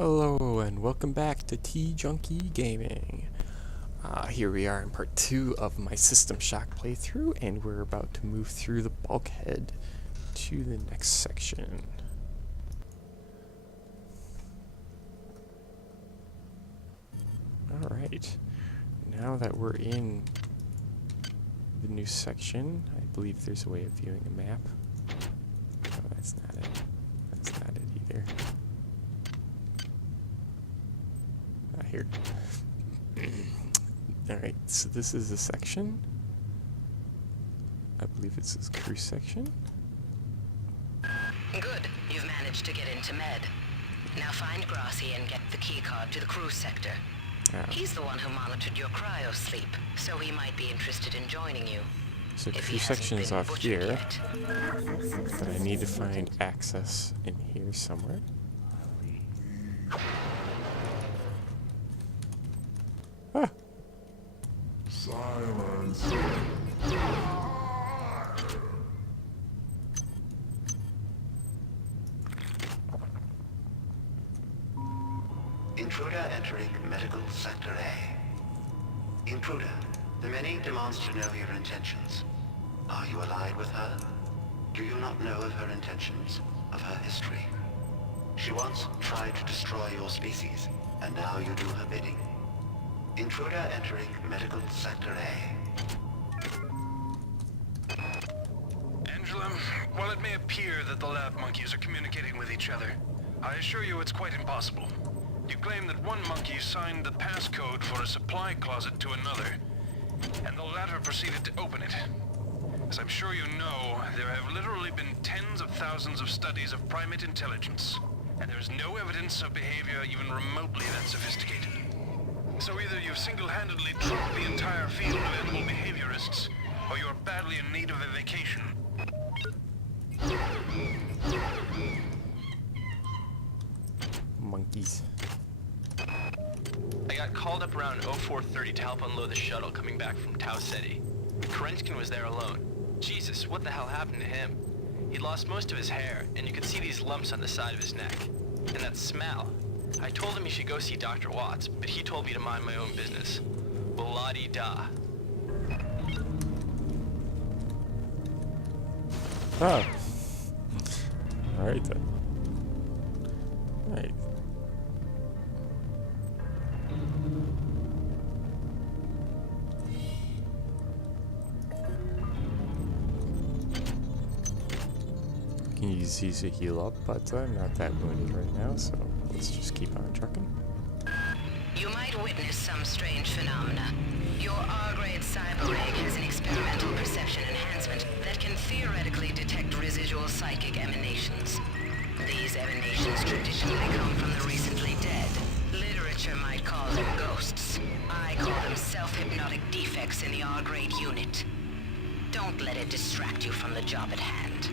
Hello and welcome back to TeaJunky Gaming. Here we are in part 2 of my System Shock playthrough, and we're about to move through the bulkhead to the next section. Alright, now that we're in the new section, I believe there's a way of viewing a map. Oh, that's not it. That's not it either. Here. Alright, so this is the section. I believe it's this crew section. Good. You've managed to get into Med. Now find Grassi and get the keycard to the crew sector. He's the one who monitored your cryo sleep, so he might be interested in joining you. So crew section is off here, but I need to find access in here somewhere. Ah. Silence. Intruder entering Medical Sector A. Intruder, the Many demands to know your intentions. Are you allied with her? Do you not know of her intentions, of her history? She once tried to destroy your species, and now you do her bidding. Intruder entering Medical Sector A. Angela, while it may appear that the lab monkeys are communicating with each other, I assure you it's quite impossible. You claim that one monkey signed the passcode for a supply closet to another, and the latter proceeded to open it. As I'm sure you know, there have literally been tens of thousands of studies of primate intelligence, and there's no evidence of behavior even remotely that sophisticated. So either you've single-handedly trumped the entire field of animal behaviorists, or you're badly in need of a vacation. Monkeys. I got called up around 0430 to help unload the shuttle coming back from O.S.A. Kerenskin was there alone. Jesus, what the hell happened to him? He'd lost most of his hair, and you could see these lumps on the side of his neck. And that smell. I told him he should go see Dr. Watts, but he told me to mind my own business. Well, la-di-da. Oh. Alright then. Alright. Can use a heal up, but I'm not that wounded right now, so let's just keep on trucking. You might witness some strange phenomena. Your R-grade cyber rig has an experimental perception enhancement that can theoretically detect residual psychic emanations. These emanations traditionally come from the recently dead. Literature might call them ghosts. I call them self-hypnotic defects in the R-grade unit. Don't let it distract you from the job at hand.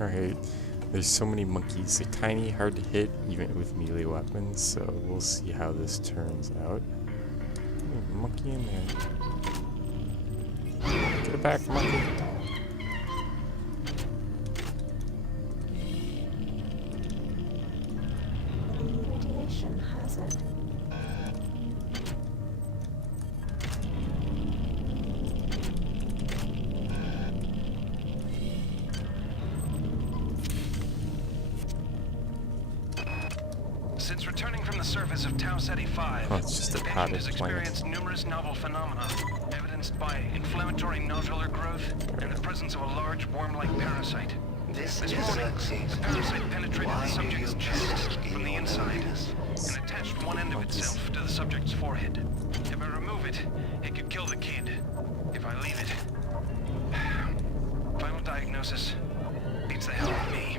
Alright, there's so many monkeys. They're tiny, hard to hit, even with melee weapons, so we'll see how this turns out. Ooh, monkey in there. Get it back, monkey. Radiation hazard. Since returning from the surface of Tau Ceti 5, Oh, it's just a the patient potted has experienced numerous novel phenomena, evidenced by inflammatory nodular growth and the presence of a large worm-like parasite. This This is morning, Xerxes. the parasite penetrated Why the do subject's you chest persist in from the your inside loneliness? and attached one end of itself to the subject's forehead. If I remove it, it could kill the kid. If I leave it... Final diagnosis beats the hell out of me.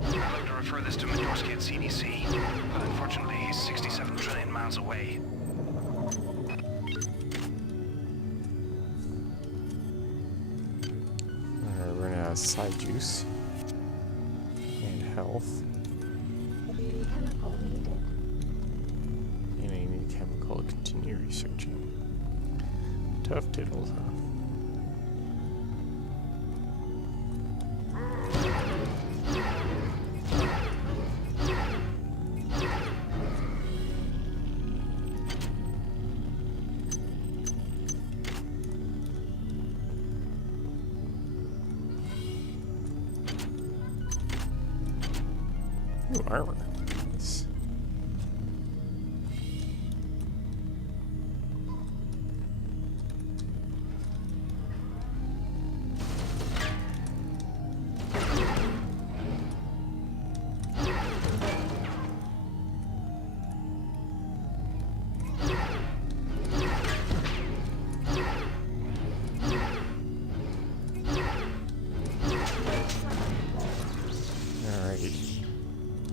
I'd like to refer this to Medorsky at CDC, but unfortunately he's 67 trillion miles away. We're running out of side juice. And health. Chemical needed. And I need chemical to continue researching. Tough tittles, huh? armor. Nice.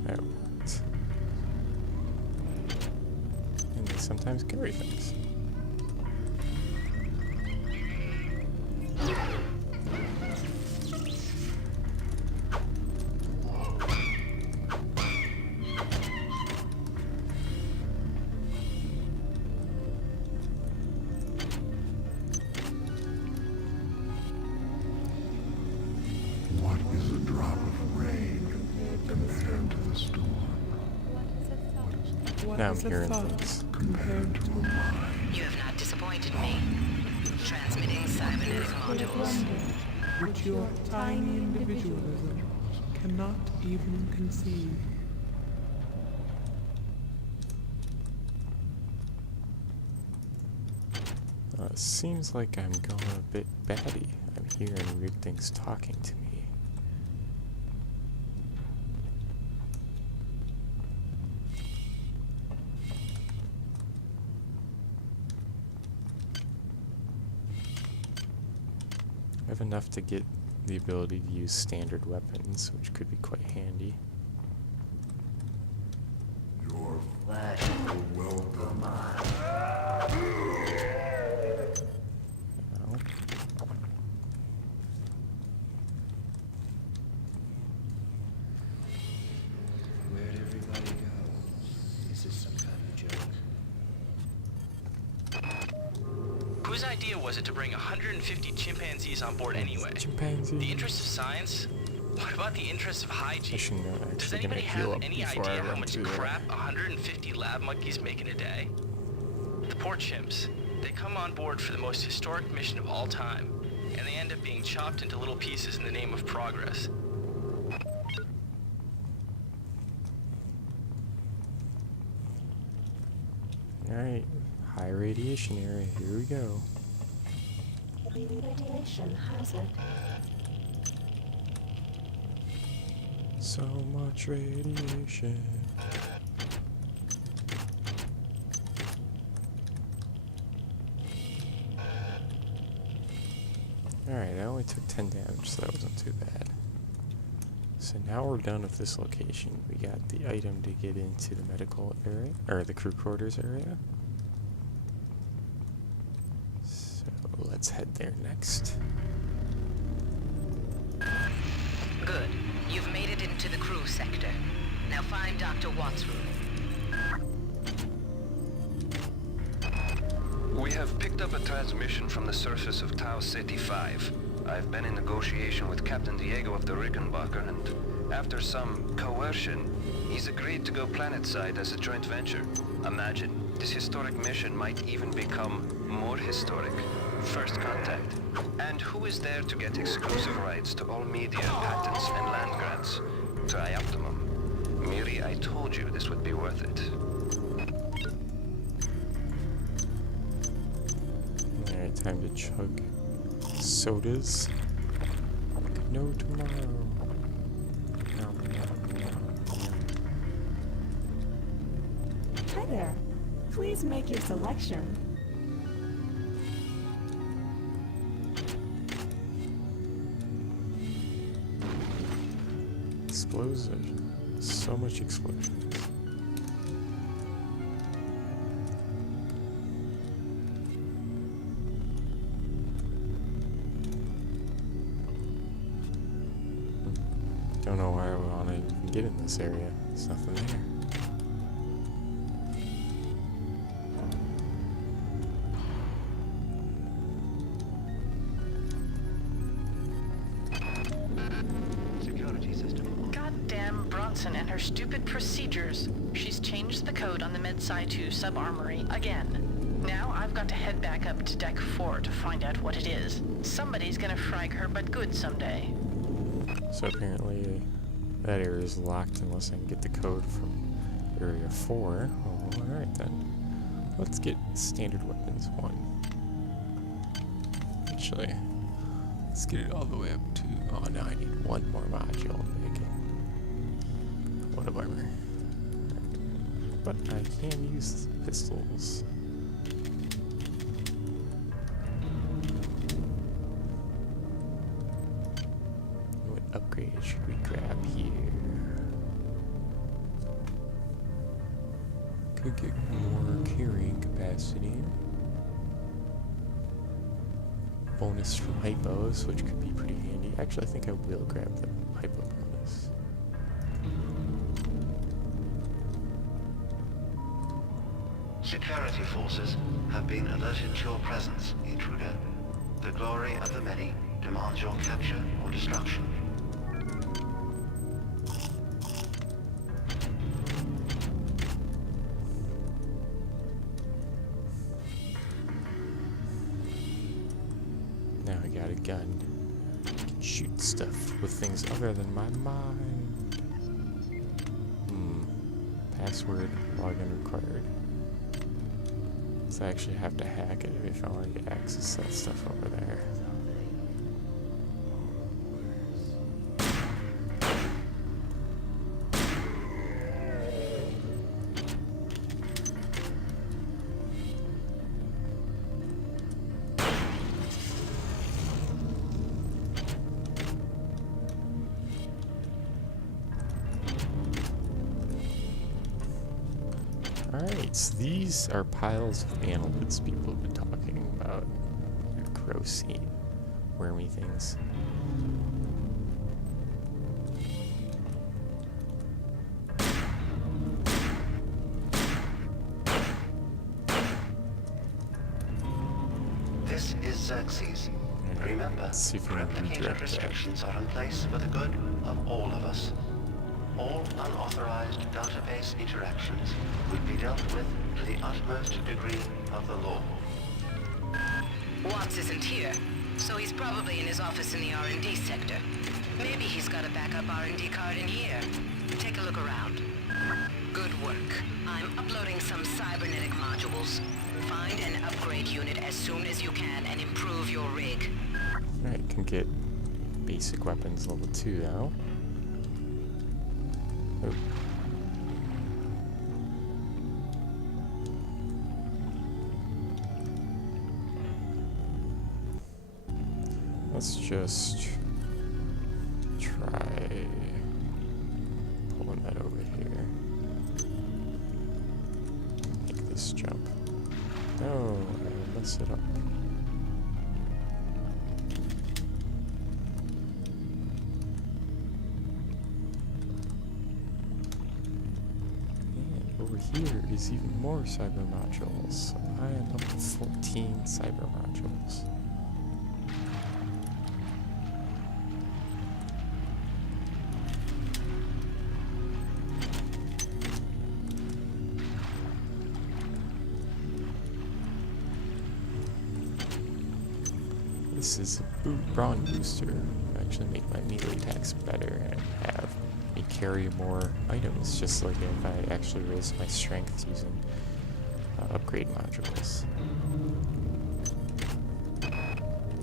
That worked. And they sometimes carry things. What is a drop of rain compared to the storm? Now I'm hearing things. Compared to a mind? You have not disappointed me. Transmitting cybernetic modules. Which your tiny individualism cannot even conceive. Seems like I'm going a bit batty. I'm hearing weird things talking to me. I have enough to get the ability to use standard weapons, which could be quite handy. Your flesh will welcome us. Well, Where'd everybody go? Is this some kind of joke? Whose idea was it to bring 150 chimpanzees on board anyway? chimpanzee. The interest of science? What about the interest of I hygiene? should know. Does Actually, gonna anybody heal have up any before I idea how run much through there. crap 150 lab monkeys make in a day? The poor chimps. They come on board for the most historic mission of all time, and they end up being chopped into little pieces in the name of progress. Alright, high radiation area. Here we go. Radiation hazard. So much radiation. Alright, I only took 10 damage, so that wasn't too bad. So now we're done with this location. We got the item to get into the medical area, or the crew quarters area. So let's head there next. Good. You've made it into the crew sector. Now find Dr. Watt's room. We have picked up a transmission from the surface of Tau Ceti 5. I've been in negotiation with Captain Diego of the Rickenbacker, and after some coercion, he's agreed to go planetside as a joint venture. Imagine, this historic mission might even become more historic. First contact. And who is there to get exclusive rights to all media, patents, and land grants? Trioptimum. Miri, I told you this would be worth it. Alright, time to chug sodas. No tomorrow. Nom, nom, nom. Hi there. Please make your selection. Explosion. So much explosions. Don't know why I want to even get in this area. There's nothing there. Security system. Goddamn Bronson and her stupid procedures. She's changed the code on the Med-Sci 2 sub-armory again. Now I've got to head back up to Deck 4 to find out what it is. Somebody's gonna frag her but good someday. So apparently That area is locked unless I can get the code from area 4. Oh, alright then. Let's get standard weapons 1. Actually, let's get it all the way up to... Oh, now I need one more module to make it. What a bummer. But I can use pistols. What upgrade should we grab here? Could get more carrying capacity. Bonus from hypos, which could be pretty handy. Actually, I think I will grab the hypo bonus. Security forces have been alerted to your presence, intruder. The glory of the many demands your capture or destruction. Now I got a gun. I can shoot stuff with things other than my mind. Password login required. So I actually have to hack it if I want to get access to that stuff over there. Alright, so these are piles of annelids people have been talking about. They're grossy, wormy things. This is Xerxes. Remember, Let's see if we can replicator redirect that. restrictions are in place for the good of all of us. All unauthorized database interactions would be dealt with to the utmost degree of the law. Watts isn't here, so he's probably in his office in the R&D sector. Maybe he's got a backup R&D card in here. Take a look around. Good work. I'm uploading some cybernetic modules. Find and upgrade unit as soon as you can and improve your rig. Alright, can get basic weapons level 2 now. Oh. Let's just try pulling that over here. Make this jump. No, I messed it up. And over here is even more cyber modules. So I am up to 14 cyber modules. This is a brawn booster. Actually make my melee attacks better and have me carry more items, just like if I actually raise my strength using upgrade modules.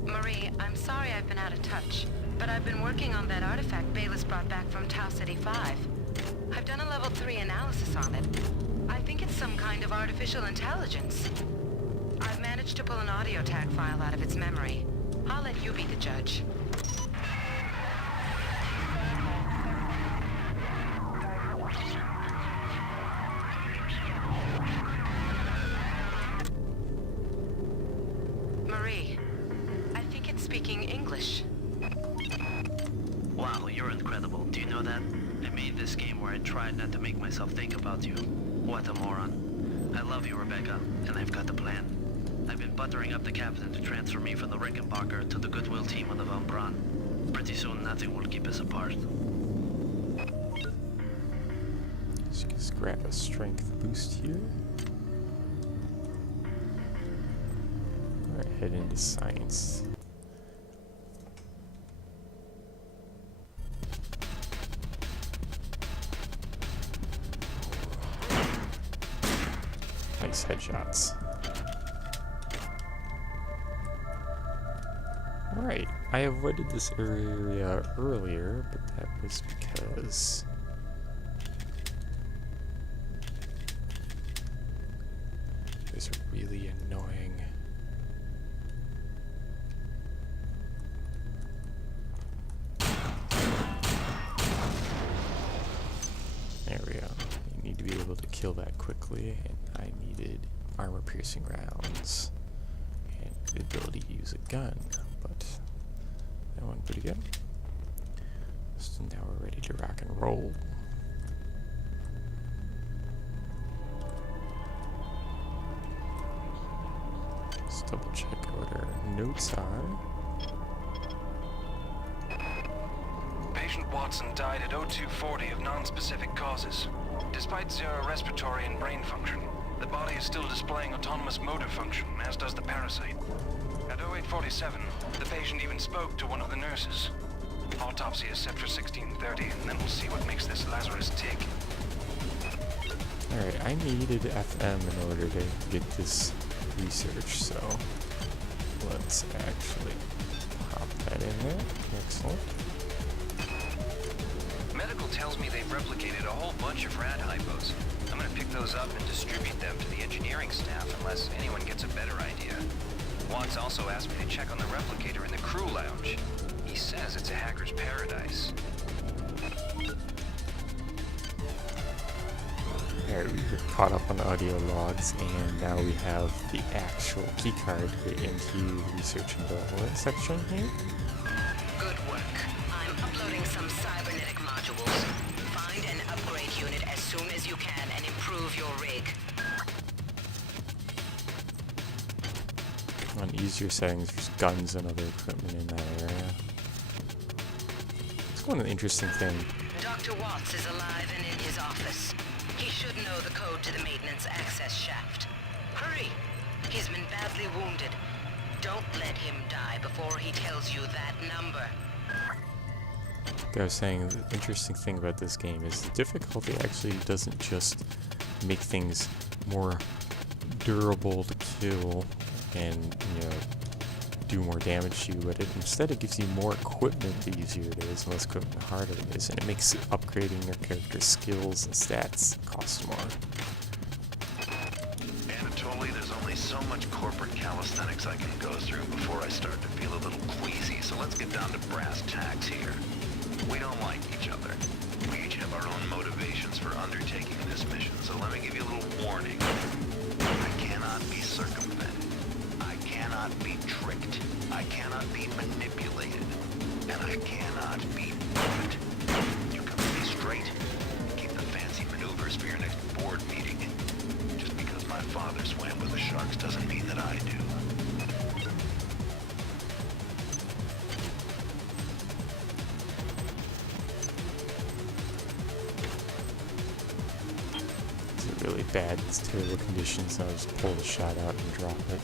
Marie, I'm sorry I've been out of touch, but I've been working on that artifact Bayless brought back from Tau City 5. I've done a level 3 analysis on it. I think it's some kind of artificial intelligence. I've managed to pull an audio tag file out of its memory. I'll let you be the judge. Marie, I think it's speaking English. Wow, you're incredible. Do you know that? I made this game where I tried not to make myself think about you. What a moron. I love you, Rebecca, and I've got the plan. I've been buttering up the captain to transfer me from the Rickenbacker to the Goodwill team on the Von Braun. Pretty soon, nothing will keep us apart. So just grab a strength boost here. Alright, head into science. just headshots. Alright, I avoided this area earlier, but that was because it was really annoying. There we go. You need to be able to kill that quickly, and I needed armor-piercing rounds and the ability to use a gun, but that went pretty good. So now we're ready to rock and roll. Let's double check what our notes are. Patient Watson died at 0240 of non-specific causes. Despite zero respiratory and brain function, the body is still displaying autonomous motor function, as does the parasite. At 0847, the patient even spoke to one of the nurses. Autopsy is set for 1630, and then we'll see what makes this Lazarus tick. Alright, I needed FM in order to get this research, so let's actually pop that in there. Excellent. Medical tells me they've replicated a whole bunch of rad hypos. I'm gonna pick those up and distribute them to the engineering staff unless anyone gets a better idea. Watts also asked me to check on the replicator in the crew lounge. He says it's a hacker's paradise. Alright, we were caught up on the audio logs, and now we have the actual keycard to get into researching the alert section here. Good work. I'm uploading some cybernetic modules. Find an upgrade unit as soon as you can and improve your rig. On easier settings, there's guns and other equipment in that area. It's one of the interesting things. Dr. Watts is alive and in his office. He should know the code to the maintenance access shaft. Hurry! He's been badly wounded. Don't let him die before he tells you that number. Like I was saying, the interesting thing about this game is the difficulty actually doesn't just make things more durable to kill and, you know, do more damage to you, but instead it gives you more equipment the easier it is, and less equipment the harder it is, and it makes upgrading your character's skills and stats cost more. Anatoly, there's only so much corporate calisthenics I can go through before I start to feel a little queasy, so let's get down to brass tacks here. We don't like each other. We each have our own motivations for undertaking this mission, so let me give you a little warning. I cannot be circumvented. I cannot be tricked. I cannot be manipulated. And I cannot be bought. You come to me straight, keep the fancy maneuvers for your next board meeting. Just because my father swam with the sharks doesn't mean that I do. It's really bad, it's terrible conditions, so I'll just pull the shot out and drop it.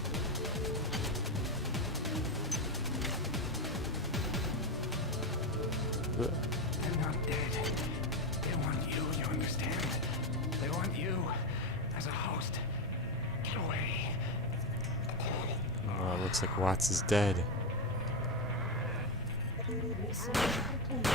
Ugh. They're not dead. They want you, you understand? They want you as a host. Get away. Oh, it looks like Watts is dead. Research complete.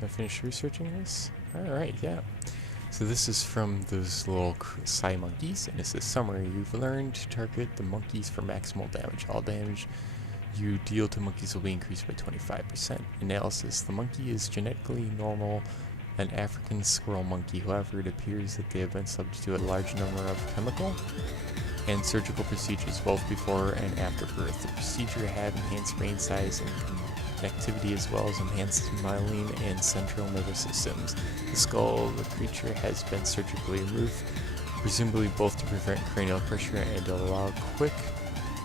Did I finish researching this? Alright, yeah. So this is from those little Psy monkeys, and it's a summary. You've learned to target the monkeys for maximal damage. All damage you deal to monkeys will be increased by 25%. Analysis. The monkey is genetically normal, an African squirrel monkey. However, it appears that they have been subject to a large number of chemical and surgical procedures, both before and after birth. The procedure had enhanced brain size and connectivity as well as enhanced myelin and central nervous systems. The skull of the creature has been surgically removed, presumably both to prevent cranial pressure and to allow quick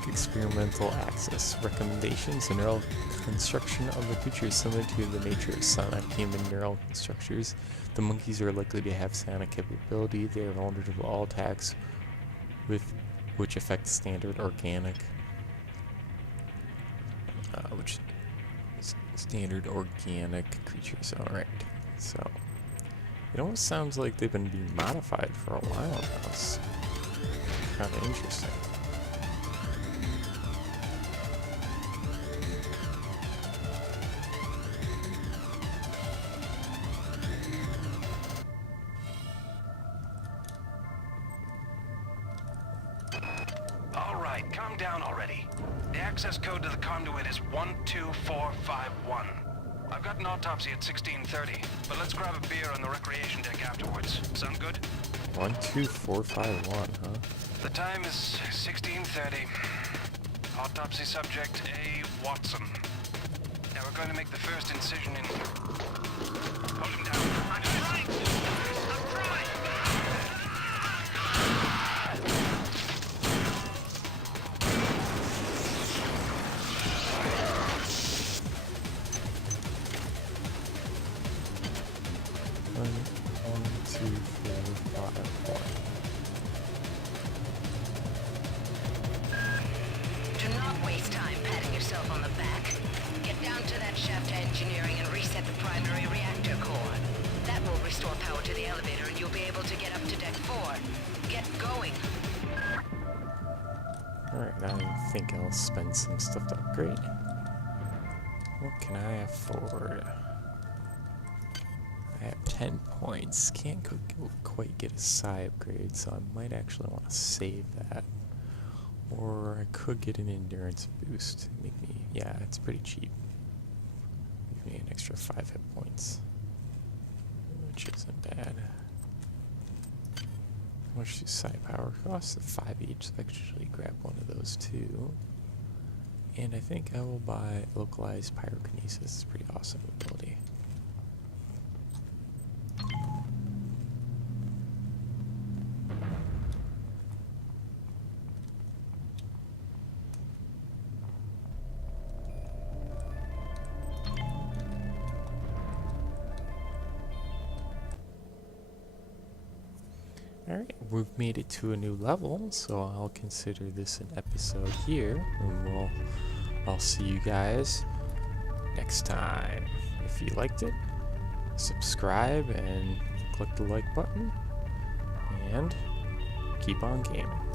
experimental access. Recommendations: the neural construction of the creature is similar to the nature of psionic human neural structures. The monkeys are likely to have psionic capability. They are vulnerable to all attacks which affect standard organic creatures. Alright, so it almost sounds like they've been being modified for a while now. It's kind of interesting. Alright, calm down already. The access code to the conduit is 12451. I've got an autopsy at 16:30, but let's grab a beer on the recreation deck afterwards. Sound good? 12451, huh? The time is 16:30. Autopsy subject A. Watson. Now we're going to make the first incision in... Hold him down. I'm trying! I'm trying! One, two, four, five, one. Do not waste time patting yourself on the back. Get down to that shaft engineering and reset the primary reactor core. That will restore power to the elevator and you'll be able to get up to deck 4. Get going. Alright, I think I'll spend some stuff to upgrade. What can I afford? I have 10 points. Can't quite get a psi upgrade, so I might actually want to save that. Or I could get an endurance boost. Make me, yeah, it's pretty cheap. Give me an extra 5 hit points, which isn't bad. How much do psi power cost? 5 each. So I could actually grab one of those too. And I think I will buy localized pyrokinesis. It's a pretty awesome ability. Alright, we've made it to a new level, so I'll consider this an episode here, and I'll see you guys next time. If you liked it, subscribe and click the like button, and keep on gaming.